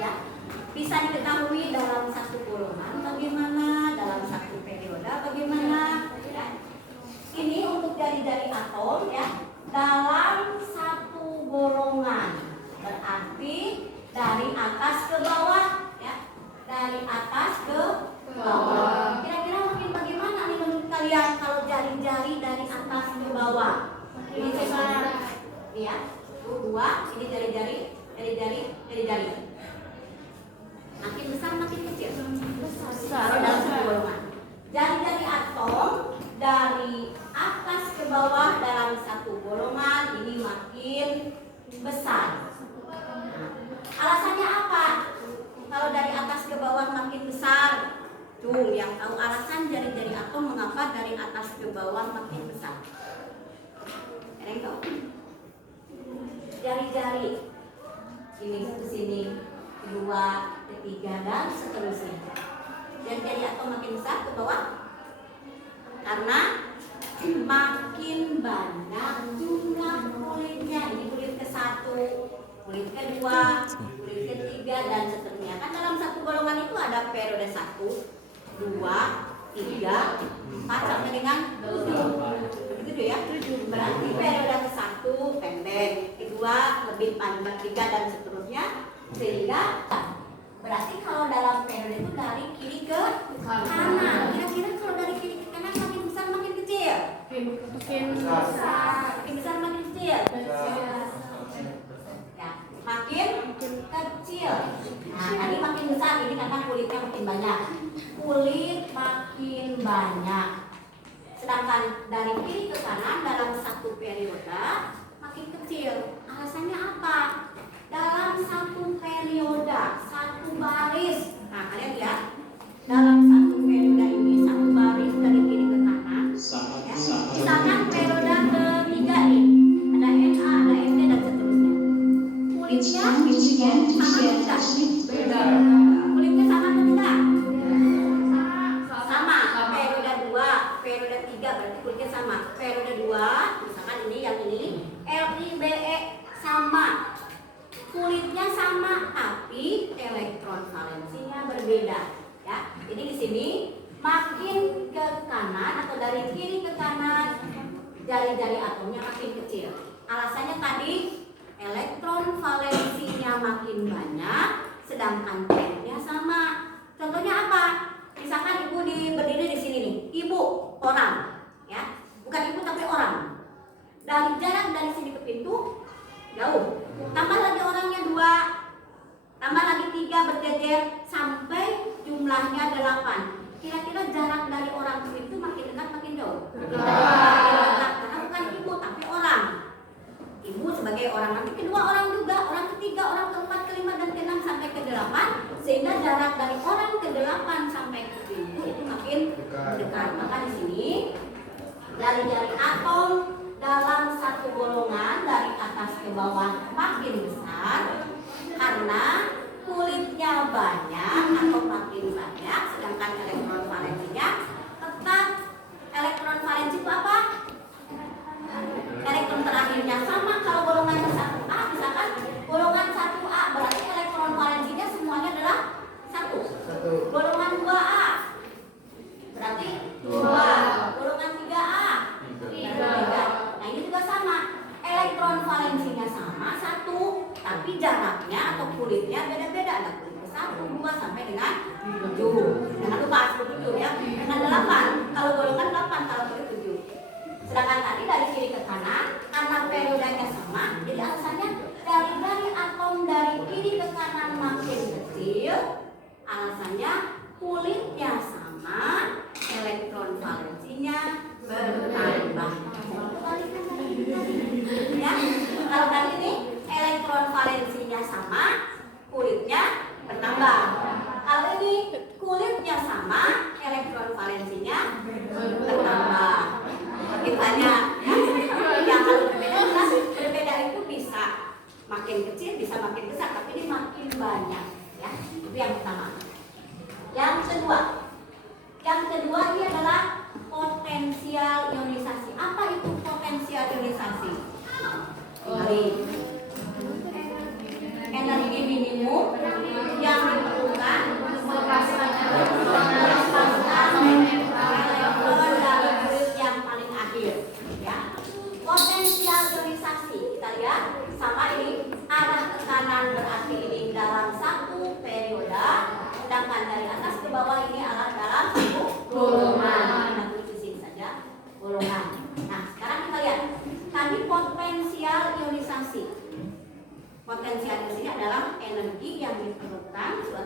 ya bisa diketahui dalam satu golongan bagaimana, dalam satu periode bagaimana. Ya. Ini untuk jari-jari atom ya dalam satu golongan, berarti dari atas ke bawah ya, dari atas ke bawah. Kira-kira mungkin bagaimana nih menurut kalian kalau jari-jari dari atas ke bawah? Ini besar ya, dua, ini jari-jari, jari-jari. Makin besar makin kecil. Besar dalam satu golongan. Jari-jari atom dari atas ke bawah dalam satu golongan ini makin besar. Nah, alasannya apa? Kalau dari atas ke bawah makin besar, tuh yang tahu alasan jari-jari atom mengapa dari atas ke bawah makin besar. Ada yang tahu? Jari-jari ini ke sini, kedua, ketiga dan seterusnya. Jari-jari atom makin besar ke bawah karena makin banyak jumlah kulitnya. Ini kulit ke-1, kulit kedua, kulit ketiga dan seterusnya. Kan dalam satu golongan itu ada periode 1, 2, 3, 4 sampai dengan 7. Begitu ya? Berarti periode ke-1 pendek, kedua lebih panjang, 3 dan seterusnya. Sehingga berarti kalau dalam periode itu dari kiri ke kanan. Kira-kira kalau dari kiri ke kanan makin besar makin kecil? Makin besar. Makin besar makin kecil? Ya, makin kecil. Nah, tadi makin besar ini karena kulitnya makin banyak. Kulit makin banyak. Sedangkan dari kiri ke kanan dalam satu periode makin kecil. Alasannya apa? Dalam satu periode, satu baris. Nah, kalian lihat dalam satu periode ini satu baris dari kiri ke kanan. Ya. Misalkan periode ketiga nih, ada NA, ada FT dan seterusnya. Kulitnya sama tidak? Kulitnya sama atau tidak? Sama. Periode 2, periode 3 berarti kulitnya sama. Periode 2, misalkan ini yang ini, LIBE sama. Kulitnya sama tapi elektron valensinya berbeda ya. Jadi di sini makin ke kanan atau dari kiri ke kanan jari-jari atomnya makin kecil. Alasannya tadi elektron valensinya makin banyak sedangkan kulitnya sama. Contohnya apa? Misalkan ibu berdiri di sini nih. Ibu orang ya. Bukan ibu tapi orang. Dari jarak dari sini ke pintu jauh. Tambah lagi orangnya 2, tambah lagi 3 berjejer sampai jumlahnya 8. Kira-kira jarak dari orang ke pintu makin dekat makin jauh? Dekat. Karena bukan ibu tapi orang. Ibu sebagai orang, nanti kedua orang juga, orang ketiga, orang keempat, kelima dan keenam sampai ke 8. Sehingga jarak dari orang ke 8 sampai ke pintu itu makin dekat. Maka di sini jari-jari atom dalam satu golongan dari atas ke bawah makin besar karena kulitnya banyak atau makin banyak, sedangkan elektron valensinya tetap. Elektron valensi itu apa? Elektron terakhirnya sama. Kalau golongannya 1A, misalkan golongan 1A berarti elektron valensinya semuanya adalah 1. Golongan 2A berarti 2. Golongan 3A 3. Nah ini juga sama, elektron valensinya sama 1, tapi jaraknya atau kulitnya beda-beda. Ada kulit ke 1, 2 sampai dengan 7. Jangan lupa 7 ya, dengan 8. Kalau golongan 8, kalau kulit 7. Sedangkan tadi dari kiri ke kanan, karena periodenya sama, jadi alasannya dari atom dari kiri ke kanan makin kecil. Alasannya kulitnya sama, elektron valensinya bertambah. Ya, kalau tadi ini elektron valensinya sama, kulitnya bertambah. Kalau ini kulitnya sama, elektron valensinya bertambah. Makanya ya, yang kalau berbeda itu bisa makin kecil, bisa makin besar, tapi ini makin banyak. Ya, itu yang pertama. Yang kedua ini adalah potensial ionisasi. Apa itu potensial ionisasi? Energi minimum kan?